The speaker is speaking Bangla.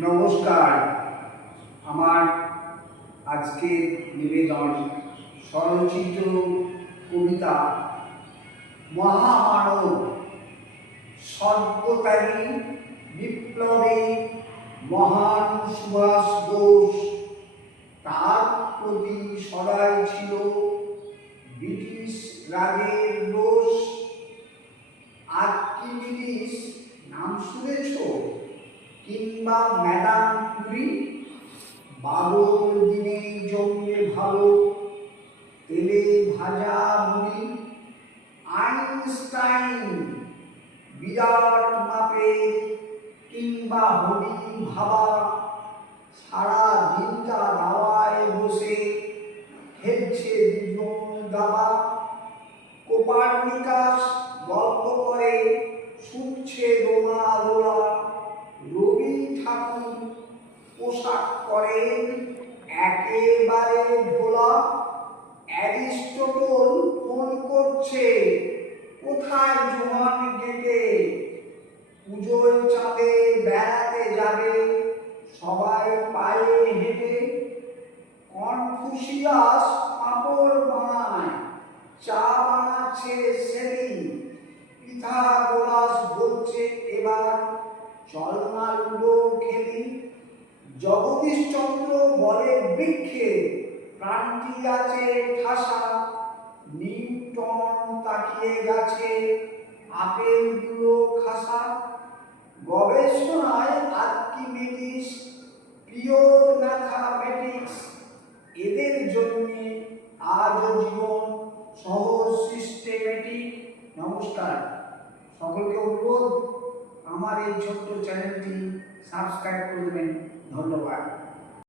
নমস্কার। আমার আজকের নিবেদন স্বরচিত কবিতা মহামানব। সর্বকারী বিপ্লবী মহান সুভাষ বোস, তার প্রতি সদাই ছিল ব্রিটিশ রাজের দোষ। আর্কিমিডিস নাম শুনেছ? কিংবা ম্যাডাম কুরি? বাদল দিনে জমবে ভালো তেলে ভাজা মুড়ি। আইনস্টাইন বিরাট মাপে কিংবা হবি ভাবা, সারা দিনটা দাওয়ায় বসে খেলছে দুজন দাবা। কোপার্নিকাস গল্প করে শুনছে রোমা রোলা। রবি ঠাকুর পোশাক করেন একেবারে ভোলা। অ্যারিস্টটল ফোন করছে কোথায় জোয়ান গেটে, পুজোয় চাঁদে বেড়াতে যাবে সবাই পায়ে হেঁটে। কনফুসিয়াস পাঁপড় বানায়, চা বানাচ্ছে সেদিন। পিথাগোরাস বলছে এবার চল না লুডো খেলি। জগদীশচন্দ্র বলে বৃক্ষে প্রাণটি আছে ঠাসা। নিউটন তাকিয়ে গেছে আপেলগুলো খাসা। গবেষণায় আর্কিমিডিস পিওর ম্যাথামেটিক্স। এদের জন্যে আজও জীবন সহজ সিস্টেমেটিক। নমস্কার, সকলকে অনুরোধ আমার এই ছোট্ট চ্যানেলটি সাবস্ক্রাইব করে দেবেন। ধন্যবাদ।